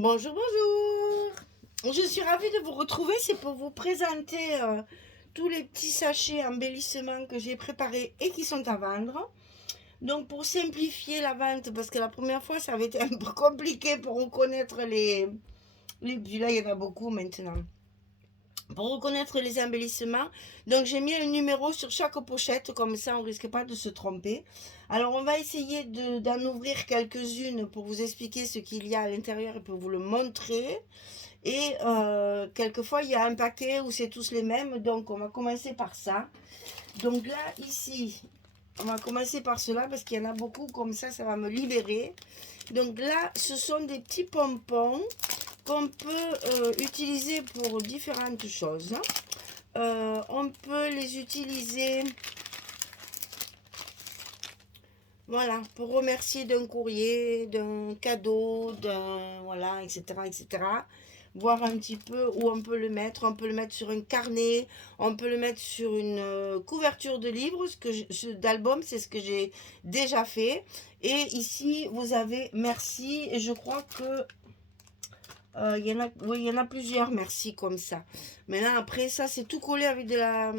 Bonjour, bonjour. Je suis ravie de vous retrouver. C'est pour vous présenter tous les petits sachets embellissements que j'ai préparés et qui sont à vendre. Donc pour simplifier la vente, parce que la première fois ça avait été un peu compliqué pour reconnaître puis là il y en a beaucoup maintenant. Pour reconnaître les embellissements, donc j'ai mis un numéro sur chaque pochette, comme ça on risque pas de se tromper. Alors on va essayer d'en ouvrir quelques-unes pour vous expliquer ce qu'il y a à l'intérieur et pour vous le montrer. Et quelquefois, il y a un paquet où c'est tous les mêmes. Donc, on va commencer par ça. Donc là, ici, on va commencer par cela parce qu'il y en a beaucoup. Comme ça va me libérer. Donc là, ce sont des petits pompons qu'on peut utiliser pour différentes choses. On peut les utiliser, voilà, pour remercier d'un courrier, d'un cadeau, voilà, etc., etc. Voir un petit peu où on peut le mettre. On peut le mettre sur un carnet, on peut le mettre sur une couverture de livre, d'album, c'est ce que j'ai déjà fait. Et ici, vous avez merci, et je crois que il y en a, oui, il y en a plusieurs merci comme ça. Maintenant, après, ça, c'est tout collé avec de la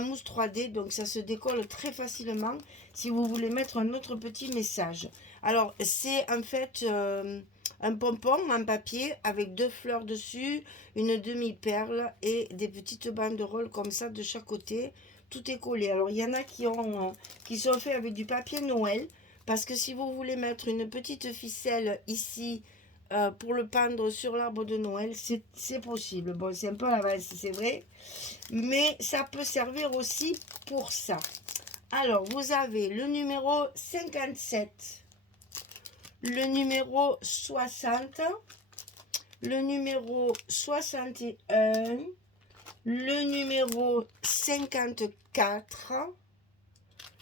mousse 3D, donc ça se décolle très facilement si vous voulez mettre un autre petit message. Alors, c'est en fait un pompon en papier avec deux fleurs dessus, une demi-perle et des petites banderoles comme ça de chaque côté. Tout est collé. Alors, il y en a qui sont faits avec du papier Noël, parce que si vous voulez mettre une petite ficelle ici, pour le pendre sur l'arbre de Noël, c'est possible. Bon, c'est un peu à la valse, c'est vrai, mais ça peut servir aussi pour ça. Alors, vous avez le numéro 57, le numéro 60, le numéro 61, le numéro 54,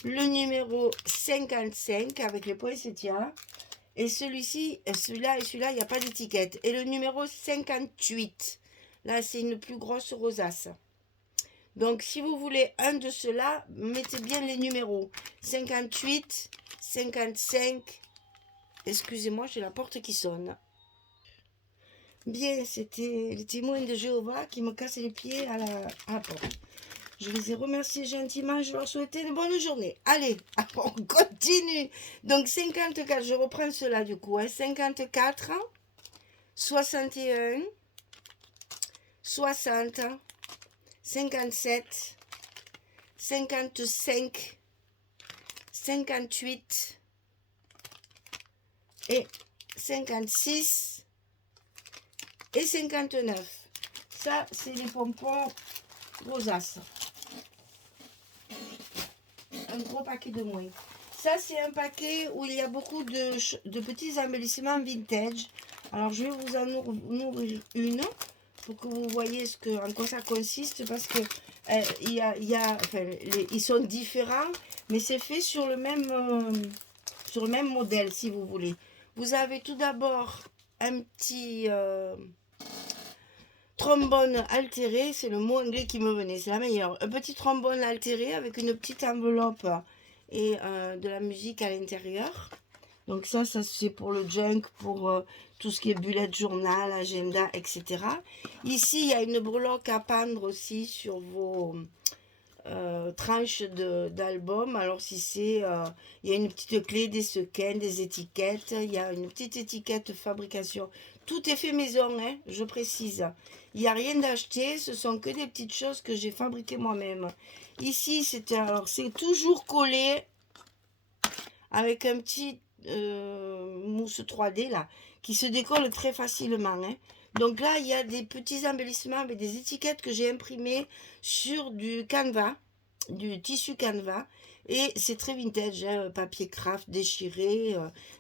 le numéro 55 avec les poinsettias, et celui-ci, celui-là et celui-là, il n'y a pas d'étiquette. Et le numéro 58, là, c'est une plus grosse rosace. Donc, si vous voulez un de ceux-là, mettez bien les numéros. 58, 55. Excusez-moi, j'ai la porte qui sonne. Bien, c'était les témoins de Jéhovah qui me cassaient les pieds à la porte. Je les ai remerciés gentiment, je leur souhaitais une bonne journée. Allez, on continue. Donc 54, je reprends cela du coup. 54, 61, 60, 57, 55, 58 et 56 et 59. Ça, c'est les pompons rosaces. Un gros paquet de moins. Ça, c'est un paquet où il y a beaucoup de petits embellissements vintage. Alors, je vais vous en ouvrir une pour que vous voyez en quoi ça consiste, parce que ils sont différents, mais c'est fait sur le même modèle, si vous voulez. Vous avez tout d'abord un petit trombone altéré, c'est le mot anglais qui me venait, c'est la meilleure. Un petit trombone altéré avec une petite enveloppe et de la musique à l'intérieur. Donc ça c'est pour le junk, pour tout ce qui est bullet journal, agenda, etc. Ici, il y a une breloque à pendre aussi sur vos tranches d'album. Alors si c'est, il y a une petite clé, des sequins, des étiquettes, il y a une petite étiquette fabrication. Tout est fait maison, hein, je précise. Il n'y a rien d'acheté, ce sont que des petites choses que j'ai fabriquées moi-même. Ici, c'est toujours collé avec un petit mousse 3D là, qui se décolle très facilement. Hein. Donc là, il y a des petits embellissements avec des étiquettes que j'ai imprimées sur du canevas, du tissu canevas. Et c'est très vintage, hein, papier craft déchiré,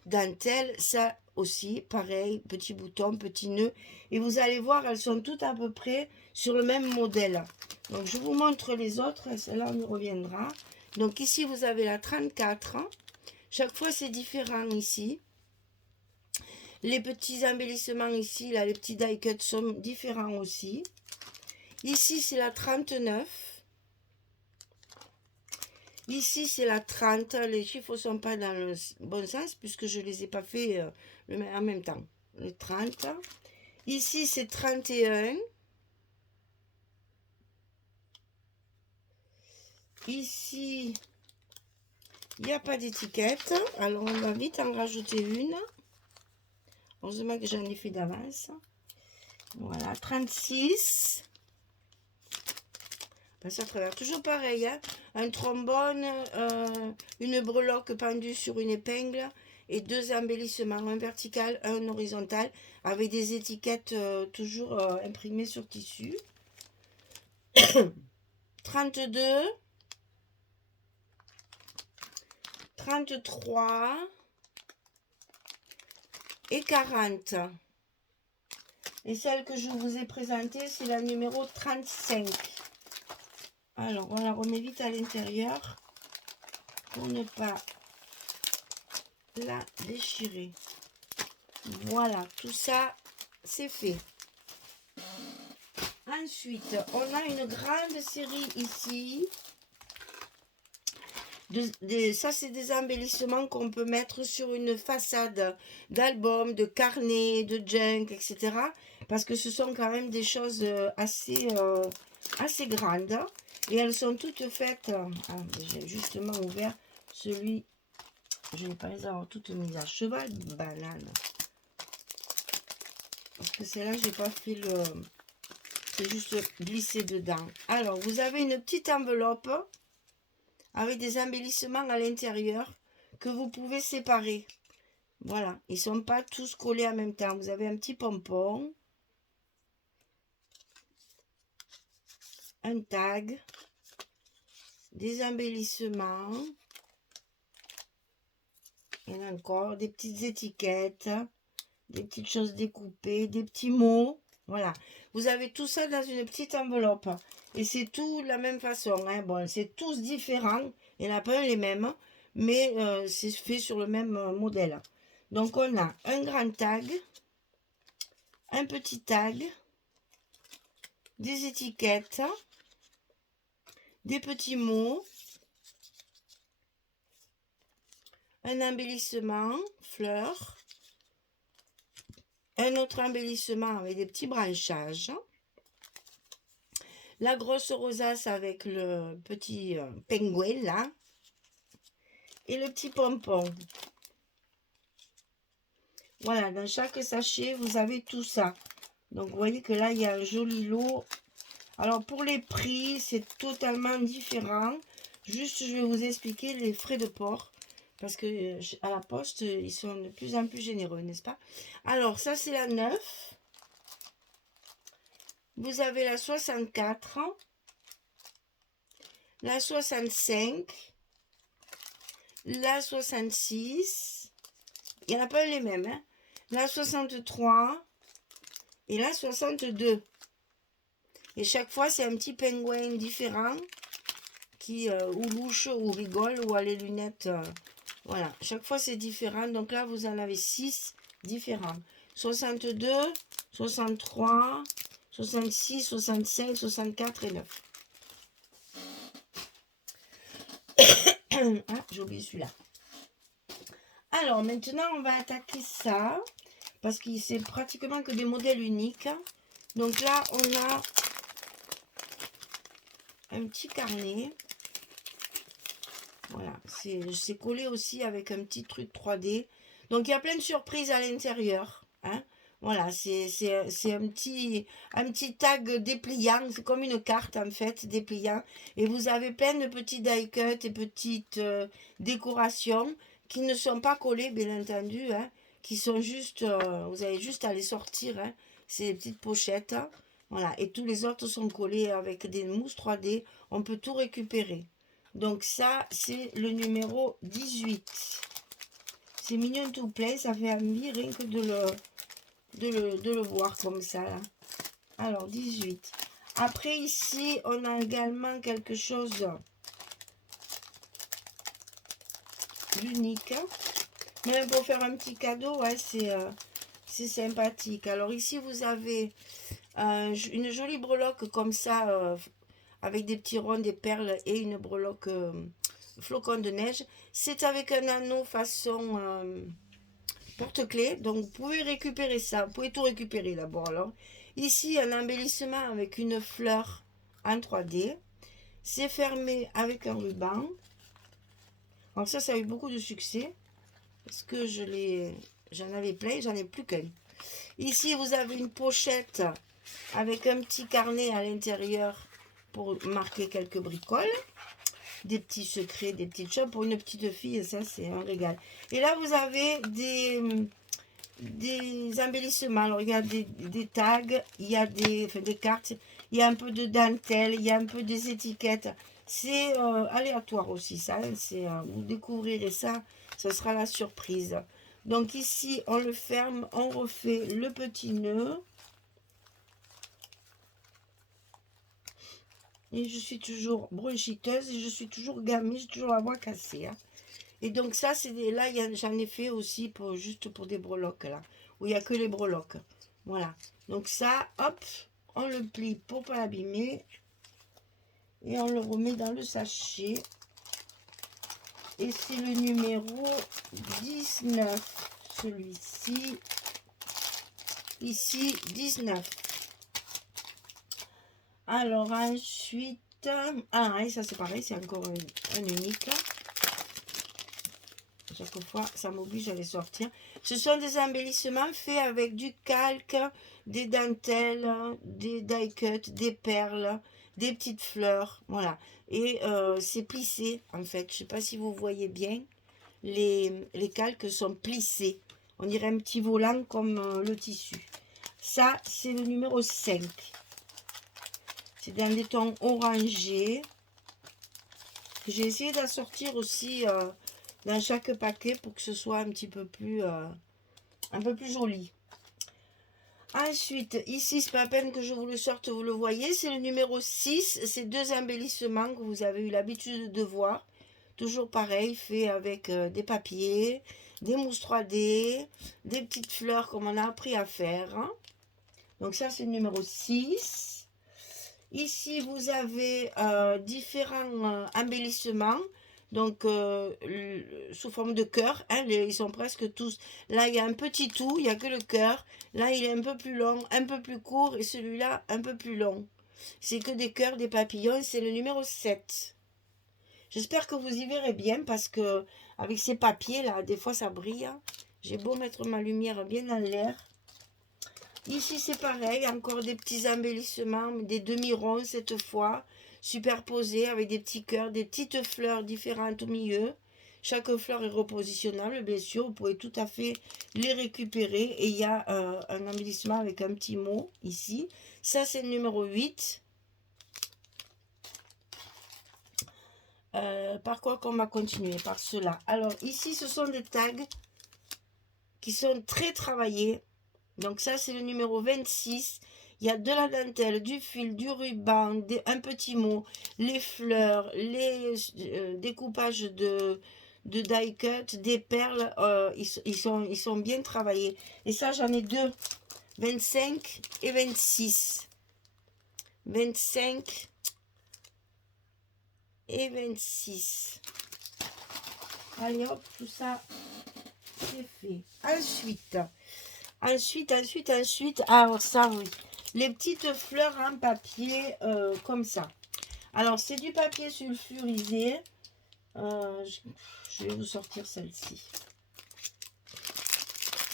dentelle, ça aussi, pareil, petit bouton, petit nœud. Et vous allez voir, elles sont toutes à peu près sur le même modèle. Donc je vous montre les autres, celle-là on y reviendra. Donc ici, vous avez la 34. Chaque fois, c'est différent ici. Les petits embellissements ici, là, les petits die cuts sont différents aussi. Ici, c'est la 39. Ici, c'est la 30. Les chiffres ne sont pas dans le bon sens puisque je ne les ai pas fait en même temps. le 30. Ici, c'est 31. Ici, il n'y a pas d'étiquette. Alors, on va vite en rajouter une. Heureusement que j'en ai fait d'avance. Voilà, 36. Ça travers. Toujours pareil, hein. Un trombone, une breloque pendue sur une épingle et 2 embellissements, un vertical, un horizontal, avec des étiquettes toujours imprimées sur tissu. 32, 33 et 40. Et celle que je vous ai présentée, c'est la numéro 35. Alors, on la remet vite à l'intérieur pour ne pas la déchirer. Voilà, tout ça, c'est fait. Ensuite, on a une grande série ici. Ça, c'est des embellissements qu'on peut mettre sur une façade d'albums, de carnets, de junk, etc. Parce que ce sont quand même des choses assez grandes. Et elles sont toutes faites... j'ai justement ouvert celui... Je n'ai pas les avoir toutes mises à cheval, banane. Parce que celle-là, j'ai pas fait le... C'est juste glissé dedans. Alors, vous avez une petite enveloppe avec des embellissements à l'intérieur que vous pouvez séparer. Voilà, ils ne sont pas tous collés en même temps. Vous avez un petit pompon, un tag, des embellissements, et encore des petites étiquettes, des petites choses découpées, des petits mots. Voilà, vous avez tout ça dans une petite enveloppe. Et c'est tout de la même façon. Hein. Bon, c'est tous différents. Il n'y en a pas les mêmes. Mais c'est fait sur le même modèle. Donc, on a un grand tag. Un petit tag. Des étiquettes. Des petits mots. Un embellissement. Fleurs. Un autre embellissement avec des petits branchages. La grosse rosace avec le petit pingouin là. Et le petit pompon. Voilà, dans chaque sachet, vous avez tout ça. Donc, vous voyez que là, il y a un joli lot. Alors, pour les prix, c'est totalement différent. Juste, je vais vous expliquer les frais de port. Parce que à la poste, ils sont de plus en plus généreux, n'est-ce pas? Alors, ça, c'est la 9. Vous avez la 64. La 65. La 66. Il n'y en a pas les mêmes. Hein? La 63. Et la 62. Et chaque fois, c'est un petit pingouin différent qui ou louche ou rigole ou a les lunettes. Voilà, chaque fois, c'est différent. Donc là, vous en avez 6 différents. 62, 63, 66, 65, 64 et 9. Ah, j'ai oublié celui-là. Alors, maintenant, on va attaquer ça. Parce que c'est pratiquement que des modèles uniques. Donc là, on a un petit carnet. Voilà, c'est collé aussi avec un petit truc 3D. Donc, il y a plein de surprises à l'intérieur. Hein. Voilà, c'est un petit tag dépliant. C'est comme une carte, en fait, dépliant. Et vous avez plein de petits die-cuts et petites décorations qui ne sont pas collées, bien entendu. Hein, qui sont juste... vous avez juste à les sortir. Hein. C'est des petites pochettes. Hein. Voilà, et tous les autres sont collés avec des mousses 3D. On peut tout récupérer. Donc ça, c'est le numéro 18. C'est mignon tout plein, ça fait envie rien que de le voir comme ça. Là. Alors, 18. Après, ici, on a également quelque chose d'unique. Même pour faire un petit cadeau, ouais, c'est sympathique. Alors ici, vous avez une jolie breloque comme ça, avec des petits ronds, des perles et une breloque flocon de neige. C'est avec un anneau façon porte-clés. Donc, vous pouvez récupérer ça. Vous pouvez tout récupérer d'abord. Alors, ici, un embellissement avec une fleur en 3D. C'est fermé avec un ruban. Alors ça a eu beaucoup de succès. Parce que j'en avais plein, j'en ai plus qu'un. Ici, vous avez une pochette avec un petit carnet à l'intérieur pour marquer quelques bricoles. Des petits secrets, des petites choses. Pour une petite fille, ça, c'est un régal. Et là, vous avez des embellissements. Alors, il y a des tags, il y a des cartes, il y a un peu de dentelle, il y a un peu des étiquettes. C'est aléatoire aussi, ça. Vous découvrirez ça, ce sera la surprise. Donc ici, on le ferme, on refait le petit nœud. Et je suis toujours bronchiteuse et je suis toujours gamée, j'ai toujours la voix cassée. Hein. Et donc ça, c'est là, j'en ai fait aussi juste pour des breloques, là, où il n'y a que les breloques. Voilà. Donc ça, hop, on le plie pour ne pas l'abîmer. Et on le remet dans le sachet. Et c'est le numéro 19, celui-ci. Ici, 19. Alors ensuite, et ça c'est pareil, c'est encore un unique. Chaque fois, ça m'oblige à les sortir. Ce sont des embellissements faits avec du calque, des dentelles, des die cuts, des perles, des petites fleurs, voilà. Et c'est plissé, en fait. Je ne sais pas si vous voyez bien. Les calques sont plissés. On dirait un petit volant comme le tissu. Ça, c'est le numéro 5. C'est dans des tons orangés. J'ai essayé d'en sortir aussi dans chaque paquet pour que ce soit un peu plus joli. Ensuite, ici, c'est pas la peine que je vous le sorte, vous le voyez, c'est le numéro 6. C'est deux embellissements que vous avez eu l'habitude de voir. Toujours pareil, fait avec des papiers, des mousses 3D, des petites fleurs comme on a appris à faire. Hein. Donc ça, c'est le numéro 6. Ici, vous avez différents embellissements. Donc, sous forme de cœur, hein, ils sont presque tous. Là, il y a un petit tout, il n'y a que le cœur. Là, il est un peu plus long, un peu plus court, et celui-là, un peu plus long. C'est que des cœurs, des papillons, c'est le numéro 7. J'espère que vous y verrez bien, parce que avec ces papiers-là, des fois, ça brille. Hein. J'ai beau mettre ma lumière bien dans l'air. Ici, c'est pareil, encore des petits embellissements, des demi-ronds cette fois, superposés avec des petits cœurs, des petites fleurs différentes au milieu. Chaque fleur est repositionnable, bien sûr, vous pouvez tout à fait les récupérer. Et il y a un embellissement avec un petit mot ici. Ça, c'est le numéro 8. Par quoi qu'on va continuer? Par cela. Alors, ici, ce sont des tags qui sont très travaillés. Donc ça, c'est le numéro 26. Il y a de la dentelle, du fil, du ruban, un petit mot, les fleurs, les découpages de die cut, des perles. Ils sont bien travaillés. Et ça, j'en ai deux. 25 et 26. 25 et 26. Allez hop, tout ça, c'est fait. Ensuite, alors ça, oui. Les petites fleurs en papier comme ça. Alors, c'est du papier sulfurisé. Je vais vous sortir celle-ci.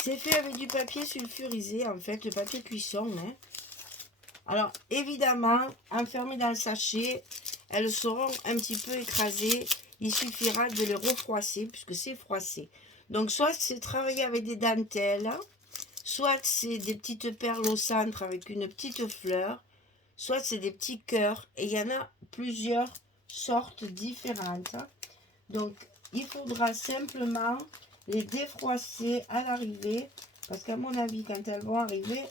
C'est fait avec du papier sulfurisé, en fait, le papier cuisson. Hein. Alors, évidemment, enfermées dans le sachet, elles seront un petit peu écrasées. Il suffira de les refroisser, puisque c'est froissé. Donc, soit c'est travaillé avec des dentelles, soit c'est des petites perles au centre avec une petite fleur, soit c'est des petits cœurs. Et il y en a plusieurs sortes différentes. Donc, il faudra simplement les défroisser à l'arrivée. Parce qu'à mon avis, quand elles vont arriver,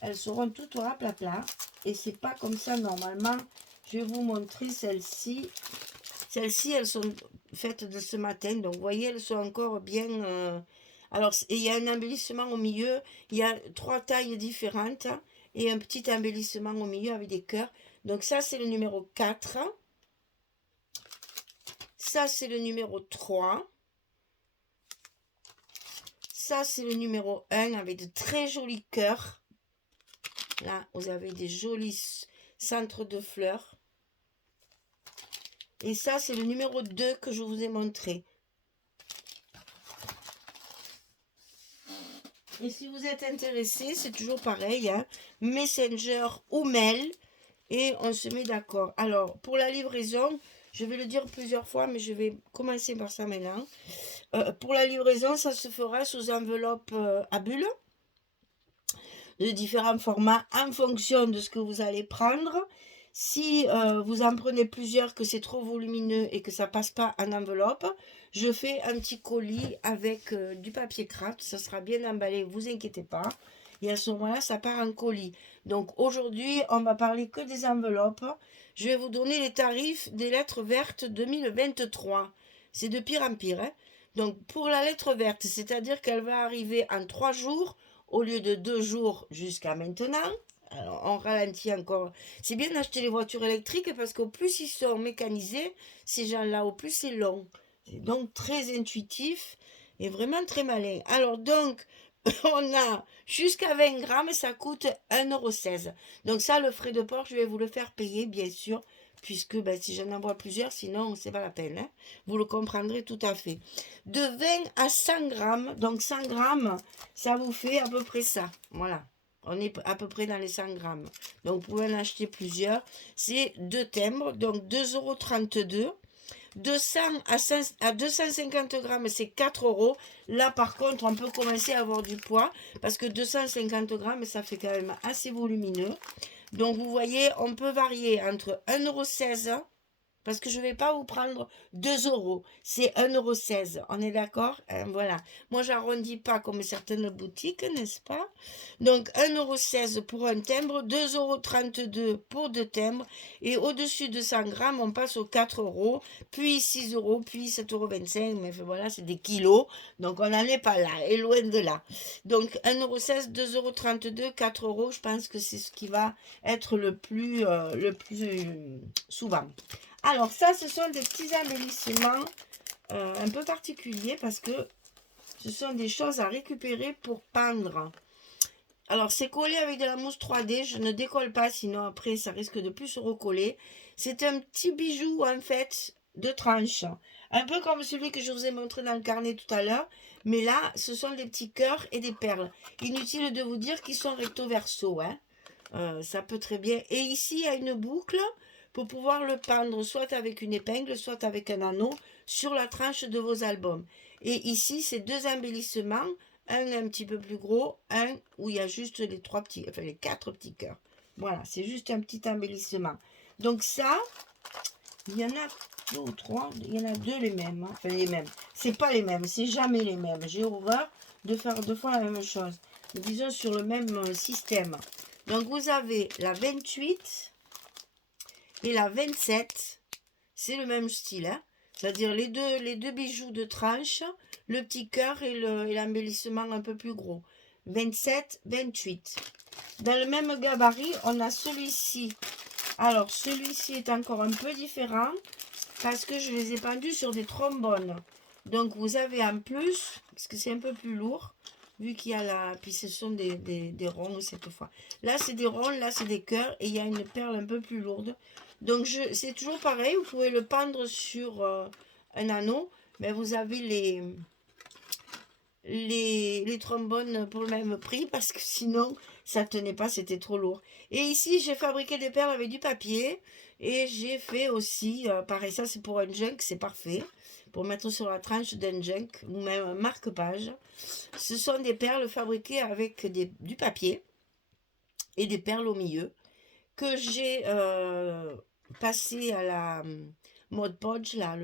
elles seront toutes raplapla. Et c'est pas comme ça normalement. Je vais vous montrer celles-ci. Celles-ci, elles sont faites de ce matin. Donc, vous voyez, elles sont encore bien... Alors, il y a un embellissement au milieu. Il y a 3 tailles différentes. Et un petit embellissement au milieu avec des cœurs. Donc, ça, c'est le numéro 4. Ça, c'est le numéro 3. ça, c'est le numéro 1 avec de très jolis cœurs. Là, vous avez des jolis centres de fleurs. Et ça, c'est le numéro 2 que je vous ai montré. Et si vous êtes intéressé, c'est toujours pareil, hein, Messenger ou mail, et on se met d'accord. Alors, pour la livraison, je vais le dire plusieurs fois, mais je vais commencer par ça maintenant. Pour la livraison, ça se fera sous enveloppe à bulles, de différents formats, en fonction de ce que vous allez prendre. Si vous en prenez plusieurs, que c'est trop volumineux et que ça passe pas en enveloppe, je fais un petit colis avec du papier craft. Ça sera bien emballé, vous inquiétez pas. Et à ce moment-là, ça part en colis. Donc aujourd'hui, on va parler que des enveloppes. Je vais vous donner les tarifs des lettres vertes 2023. C'est de pire en pire, hein. Donc pour la lettre verte, c'est-à-dire qu'elle va arriver en 3 jours au lieu de 2 jours jusqu'à maintenant. Alors, on ralentit encore. C'est bien d'acheter les voitures électriques parce qu'au plus ils sont mécanisés, ces gens-là, au plus c'est long. C'est donc très intuitif et vraiment très malin. Alors donc, on a jusqu'à 20 grammes, ça coûte 1,16 €. Donc ça, le frais de port, je vais vous le faire payer, bien sûr, puisque ben, si j'en envoie plusieurs, sinon, c'est pas la peine, hein. Vous le comprendrez tout à fait. De 20 à 100 grammes, donc 100 grammes, ça vous fait à peu près ça. Voilà. On est à peu près dans les 100 grammes. Donc, vous pouvez en acheter plusieurs. C'est 2 timbres, donc 2,32 €. 200 à 250 grammes, c'est 4 €. Là, par contre, on peut commencer à avoir du poids parce que 250 grammes, ça fait quand même assez volumineux. Donc, vous voyez, on peut varier entre 1,16 €, parce que je ne vais pas vous prendre 2 €. C'est 1,16 €. On est d'accord? Voilà. Moi, j'arrondis pas comme certaines boutiques, n'est-ce pas? Donc, 1,16 € pour un timbre, 2,32 € pour 2 timbres. Et au-dessus de 100 grammes, on passe aux 4 €, puis 6 €, puis 7,25 €. Mais voilà, c'est des kilos. Donc, on n'en est pas là. Et loin de là. Donc, 1,16 €, 2,32 €, 4 €. Je pense que c'est ce qui va être le plus souvent. Alors ça, ce sont des petits embellissements un peu particuliers parce que ce sont des choses à récupérer pour peindre. Alors c'est collé avec de la mousse 3D, je ne décolle pas sinon après ça risque de plus se recoller. C'est un petit bijou en fait de tranche, un peu comme celui que je vous ai montré dans le carnet tout à l'heure, mais là ce sont des petits cœurs et des perles. Inutile de vous dire qu'ils sont recto verso, hein. Ça peut très bien. Et ici il y a une boucle pour pouvoir le peindre soit avec une épingle, soit avec un anneau sur la tranche de vos albums. Et ici, c'est 2 embellissements, un petit peu plus gros, un où il y a juste les 4 petits cœurs. Voilà, c'est juste un petit embellissement. Donc ça, il y en a 2 ou 3, il y en a 2 les mêmes, hein. Enfin les mêmes. C'est pas les mêmes, c'est jamais les mêmes. J'ai horreur de faire 2 fois la même chose. Mais disons sur le même système. Donc vous avez la 28 et la 27, c'est le même style, hein. C'est-à-dire les deux bijoux de tranche, le petit cœur et l'embellissement un peu plus gros. 27, 28. Dans le même gabarit, on a celui-ci. Alors, celui-ci est encore un peu différent parce que je les ai pendus sur des trombones. Donc, vous avez en plus, parce que c'est un peu plus lourd, vu qu'il y a la... Puis ce sont des ronds cette fois. Là, c'est des ronds, là, c'est des cœurs et il y a une perle un peu plus lourde. Donc, c'est toujours pareil, vous pouvez le pendre sur un anneau, mais vous avez les trombones pour le même prix parce que sinon, ça ne tenait pas, c'était trop lourd. Et ici, j'ai fabriqué des perles avec du papier et j'ai fait aussi, pareil, ça c'est pour un junk, c'est parfait, pour mettre sur la tranche d'un junk ou même un marque-page. Ce sont des perles fabriquées avec du papier et des perles au milieu que j'ai passé à la Mod Podge, là,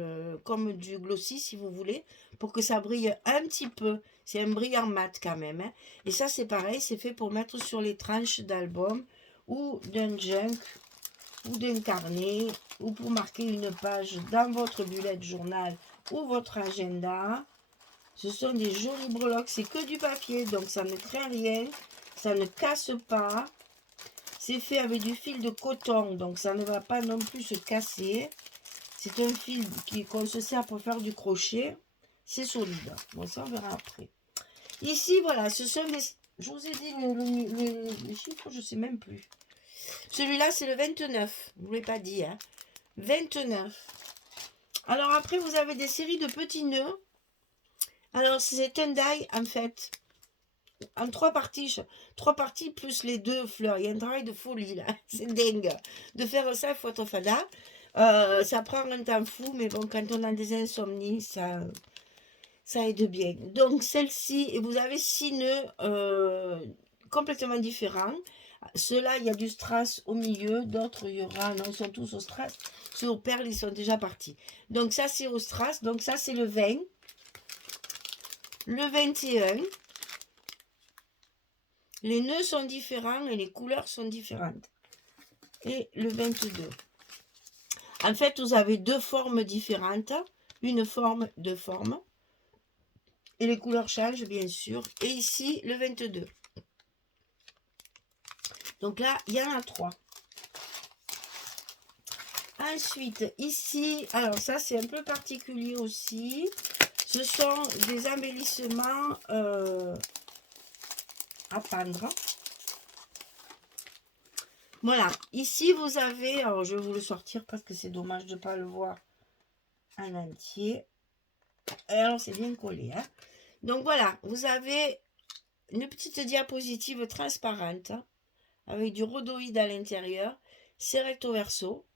comme du glossy si vous voulez, pour que ça brille un petit peu. C'est un brillant mat quand même, hein. Et ça c'est pareil, c'est fait pour mettre sur les tranches d'album ou d'un junk ou d'un carnet ou pour marquer une page dans votre bullet journal ou votre agenda. Ce sont des jolies breloques, c'est que du papier donc ça ne craint rien, ça ne casse pas. C'est fait avec du fil de coton, donc ça ne va pas non plus se casser. C'est un fil qu'on se sert pour faire du crochet. C'est solide. Bon, ça, on verra après. Ici, voilà, ce sont des... Je vous ai dit les chiffres, je ne sais même plus. Celui-là, c'est le 29. Je ne vous l'ai pas dit, hein. 29. Alors après, vous avez des séries de petits nœuds. Alors, c'est un die, en fait. En 3 parties. 3 parties plus les 2 fleurs. Il y a un travail de folie, là. C'est dingue. De faire ça, il faut être fada. Ça prend un temps fou, mais bon, quand on a des insomnies, ça aide bien. Donc, celle-ci, et vous avez 6 nœuds complètement différents. Ceux-là, il y a du strass au milieu, d'autres, il y aura, non, ils sont tous au strass. Ceux aux perles, ils sont déjà partis. Donc, ça, c'est au strass. Donc, ça, c'est le 20. Le 21. Les nœuds sont différents et les couleurs sont différentes. Et le 22. En fait, vous avez 2 formes différentes. Une forme, 2 formes. Et les couleurs changent, bien sûr. Et ici, le 22. Donc là, il y en a 3. Ensuite, ici, alors ça, c'est un peu particulier aussi. Ce sont des embellissements à peindre. Voilà. Ici, vous avez... Alors, je vais vous le sortir parce que c'est dommage de ne pas le voir en entier. Alors, c'est bien collé, hein. Donc, voilà. Vous avez une petite diapositive transparente avec du rhodoïde à l'intérieur. C'est recto verso.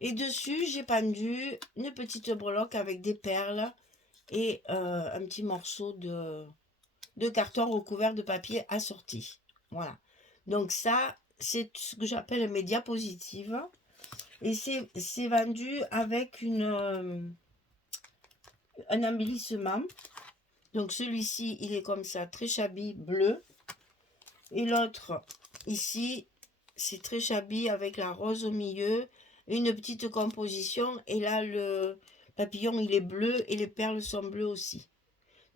Et dessus, j'ai pendu une petite breloque avec des perles et un petit morceau de carton recouvert de papier assorti. Voilà. Donc ça, c'est ce que j'appelle mes diapositives. Et c'est vendu avec un embellissement. Donc celui-ci, il est comme ça, très shabby, bleu. Et l'autre, ici, c'est très shabby avec la rose au milieu. Une petite composition. Et là, le papillon, il est bleu et les perles sont bleues aussi.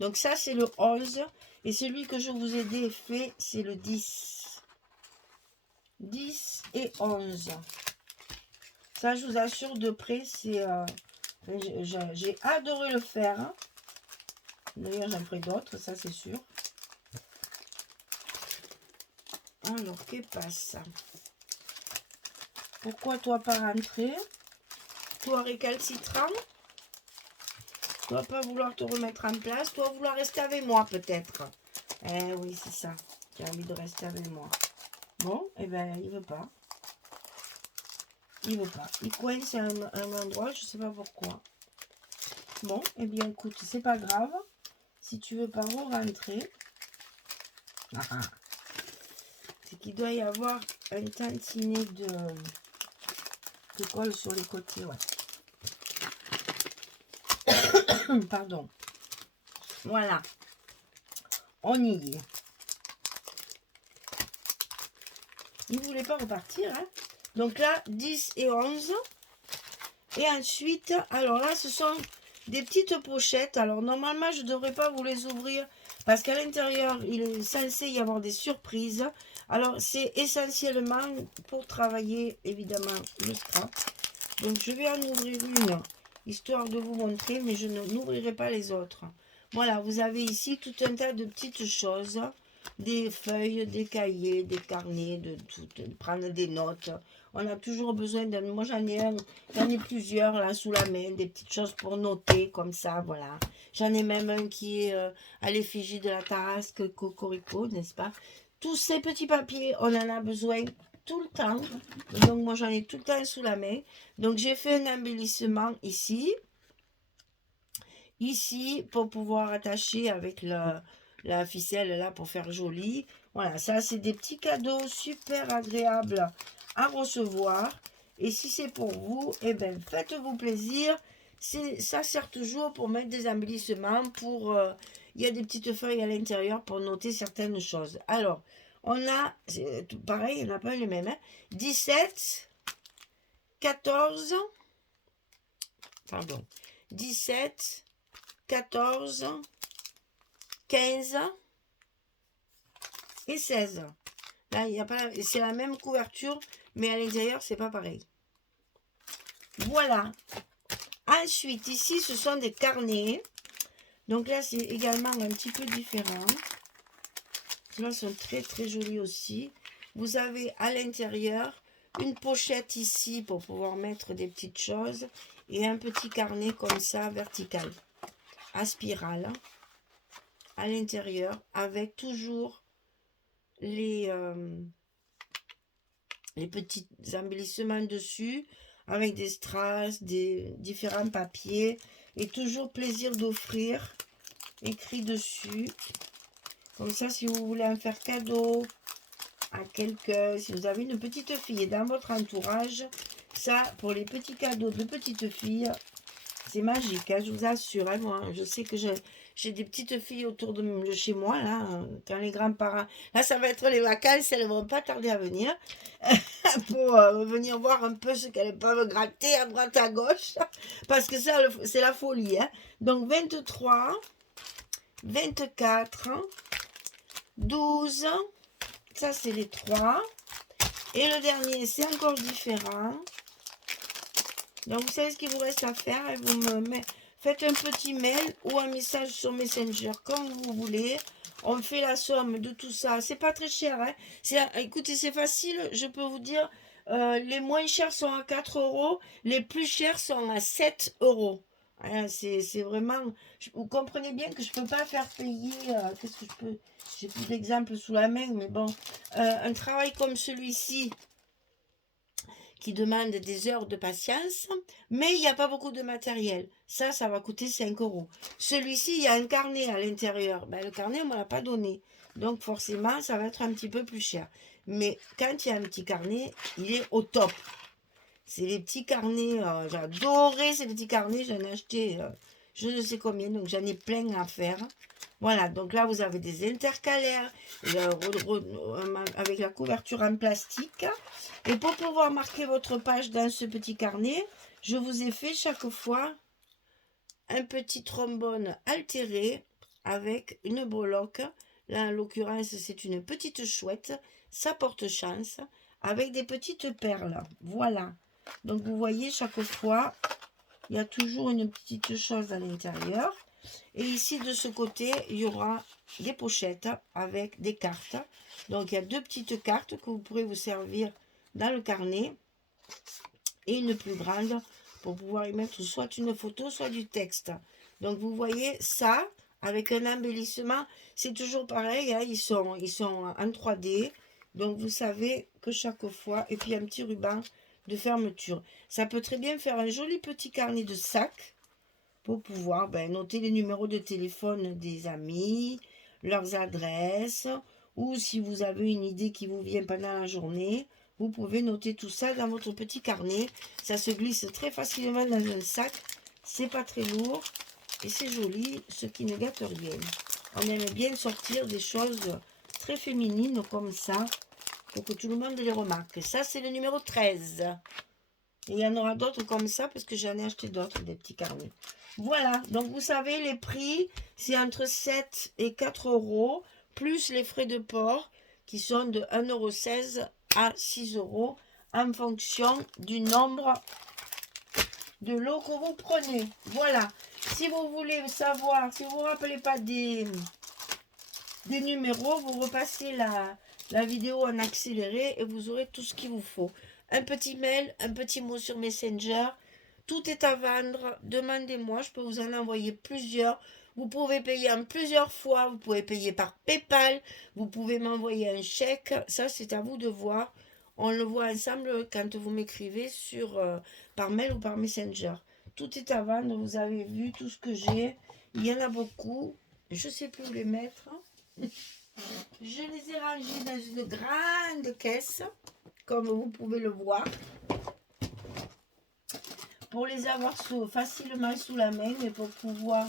Donc ça, c'est le 11. Et celui que je vous ai défait, c'est le 10. 10 et 11. Ça, je vous assure, de près, c'est... j'ai adoré le faire. Hein. D'ailleurs, j'en ferai d'autres, ça, c'est sûr. Alors, qu'est-ce que passe? Pourquoi toi pas rentrer? Toi récalcitrant? Toi pas vouloir te remettre en place? Toi vouloir rester avec moi, peut-être? Eh oui, c'est ça. Tu as envie de rester avec moi. Bon, eh ben, il veut pas. Il veut pas. Il coince à un endroit, je sais pas pourquoi. Bon, eh bien, écoute, c'est pas grave. Si tu veux pas rentrer, c'est qu'il doit y avoir un tantinet de colle sur les côtés, ouais. Pardon. Voilà. On y est. Il ne voulait pas repartir, hein. Donc là, 10 et 11. Et ensuite, alors là, ce sont des petites pochettes. Alors normalement, je ne devrais pas vous les ouvrir parce qu'à l'intérieur, il est censé y avoir des surprises. Alors, c'est essentiellement pour travailler, évidemment, le scrap. Donc, je vais en ouvrir une, histoire de vous montrer, mais je n'ouvrirai pas les autres. Voilà, vous avez ici tout un tas de petites choses. Des feuilles, des cahiers, des carnets, de tout, de prendre des notes. On a toujours besoin d'un... Moi, j'en ai plusieurs là sous la main, des petites choses pour noter comme ça, voilà. J'en ai même un qui est à l'effigie de la Tarasque Cocorico, n'est-ce pas? Tous ces petits papiers, on en a besoin tout le temps. Donc, moi, j'en ai tout le temps sous la main. Donc, j'ai fait un embellissement ici. Ici, pour pouvoir attacher avec la ficelle là pour faire joli. Voilà, ça c'est des petits cadeaux super agréables à recevoir. Et si c'est pour vous, eh bien faites-vous plaisir. Ça sert toujours pour mettre des embellissements. Il y a des petites feuilles à l'intérieur pour noter certaines choses. Alors, on a, pareil, il n'y en a pas les mêmes. Hein, 17, 14, pardon, 17, 14, 15 et 16. Là, il y a pas, c'est la même couverture, mais à l'intérieur, c'est pas pareil. Voilà. Ensuite, ici, ce sont des carnets. Donc là, c'est également un petit peu différent. Ceux-là sont très très jolis aussi. Vous avez à l'intérieur une pochette ici pour pouvoir mettre des petites choses et un petit carnet comme ça vertical à spirale à l'intérieur avec toujours les petits embellissements dessus avec des strass, des différents papiers et toujours plaisir d'offrir écrit dessus. Comme ça, si vous voulez en faire cadeau à quelqu'un, si vous avez une petite fille dans votre entourage, ça, pour les petits cadeaux de petites filles, c'est magique, hein, je vous assure. Hein, moi, je sais que j'ai des petites filles autour de chez moi, là, quand les grands-parents... Là, ça va être les vacances, elles ne vont pas tarder à venir pour venir voir un peu ce qu'elles peuvent gratter à droite, à gauche, parce que ça, c'est la folie. Hein. Donc, 23, 24, 12, ça, c'est les 3. Et le dernier, c'est encore différent. Donc, vous savez ce qu'il vous reste à faire. Et vous faites un petit mail ou un message sur Messenger, comme vous voulez. On fait la somme de tout ça. C'est pas très cher. Hein. Écoutez, c'est facile. Je peux vous dire, les moins chers sont à 4 euros. Les plus chers sont à 7 euros. Hein, c'est vraiment... Vous comprenez bien que je peux pas faire payer... Qu'est-ce que je peux... J'ai plus d'exemples sous la main, mais bon. Un travail comme celui-ci, qui demande des heures de patience, mais il n'y a pas beaucoup de matériel. Ça va coûter 5 euros. Celui-ci, il y a un carnet à l'intérieur. Ben, le carnet, on ne me l'a pas donné. Donc, forcément, ça va être un petit peu plus cher. Mais quand il y a un petit carnet, il est au top. C'est les petits carnets. J'adorais ces petits carnets. J'en ai acheté je ne sais combien. Donc, j'en ai plein à faire. Voilà, donc là, vous avez des intercalaires avec la couverture en plastique. Et pour pouvoir marquer votre page dans ce petit carnet, je vous ai fait chaque fois un petit trombone altéré avec une breloque. Là, en l'occurrence, c'est une petite chouette. Ça porte chance avec des petites perles. Voilà. Donc, vous voyez, chaque fois, il y a toujours une petite chose à l'intérieur. Et ici, de ce côté, il y aura des pochettes avec des cartes. Donc, il y a 2 petites cartes que vous pourrez vous servir dans le carnet. Et une plus grande pour pouvoir y mettre soit une photo, soit du texte. Donc, vous voyez ça, avec un embellissement. C'est toujours pareil, hein, ils sont en 3D. Donc, vous savez que chaque fois... Et puis, un petit ruban de fermeture. Ça peut très bien faire un joli petit carnet de sac pour pouvoir noter les numéros de téléphone des amis, leurs adresses, ou si vous avez une idée qui vous vient pendant la journée, vous pouvez noter tout ça dans votre petit carnet. Ça se glisse très facilement dans un sac, c'est pas très lourd et c'est joli, ce qui ne gâte rien. On aime bien sortir des choses très féminines comme ça, pour que tout le monde les remarque. Ça, c'est le numéro 13. Et il y en aura d'autres comme ça, parce que j'en ai acheté d'autres, des petits carnets. Voilà, donc vous savez, les prix, c'est entre 7 et 4 euros, plus les frais de port, qui sont de 1,16 € à 6 euros, en fonction du nombre de lots que vous prenez. Voilà, si vous voulez savoir, si vous ne vous rappelez pas des numéros, vous repassez la vidéo en accéléré et vous aurez tout ce qu'il vous faut. Un petit mail, un petit mot sur Messenger. Tout est à vendre. Demandez-moi, je peux vous en envoyer plusieurs. Vous pouvez payer en plusieurs fois. Vous pouvez payer par PayPal. Vous pouvez m'envoyer un chèque. Ça, c'est à vous de voir. On le voit ensemble quand vous m'écrivez par mail ou par Messenger. Tout est à vendre. Vous avez vu tout ce que j'ai. Il y en a beaucoup. Je ne sais plus où les mettre. Je les ai rangés dans une grande caisse, comme vous pouvez le voir, pour les avoir facilement sous la main, mais pour pouvoir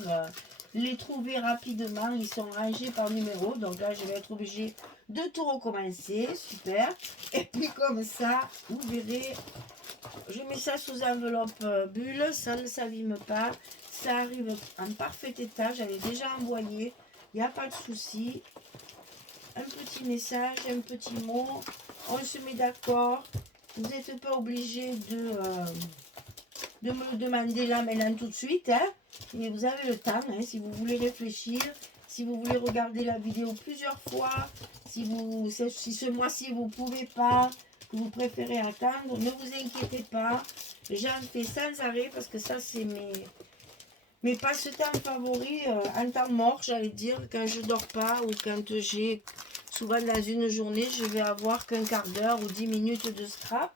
les trouver rapidement. Ils sont rangés par numéro, donc là je vais être obligée de tout recommencer. Super. Et puis comme ça, vous verrez, je mets ça sous enveloppe bulle, ça ne s'abîme pas, ça arrive en parfait état. J'avais déjà envoyé, il n'y a pas de souci. Un petit message, un petit mot, on se met d'accord. Vous n'êtes pas obligé de me le demander là maintenant tout de suite. Hein. Et vous avez le temps, hein, si vous voulez réfléchir, si vous voulez regarder la vidéo plusieurs fois, si ce mois-ci vous ne pouvez pas, que vous préférez attendre, ne vous inquiétez pas. J'en fais sans arrêt parce que ça c'est mes passe-temps favoris en temps mort, j'allais dire, quand je dors pas ou quand j'ai, souvent dans une journée, je vais avoir qu'un quart d'heure ou 10 minutes de scrap.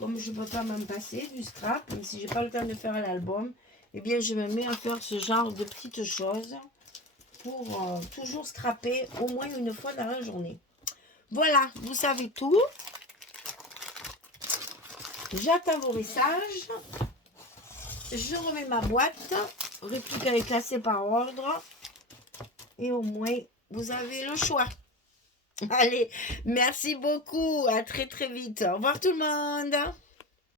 Comme je ne peux pas m'en passer du scrap, même si j'ai pas le temps de faire l'album, eh bien je me mets à faire ce genre de petites choses pour toujours scraper au moins une fois dans la journée. Voilà, vous savez tout. J'attends vos messages. Je remets ma boîte. J'aurai plus qu'à les classer par ordre. Et au moins, vous avez le choix. Allez, merci beaucoup. À très très vite. Au revoir tout le monde.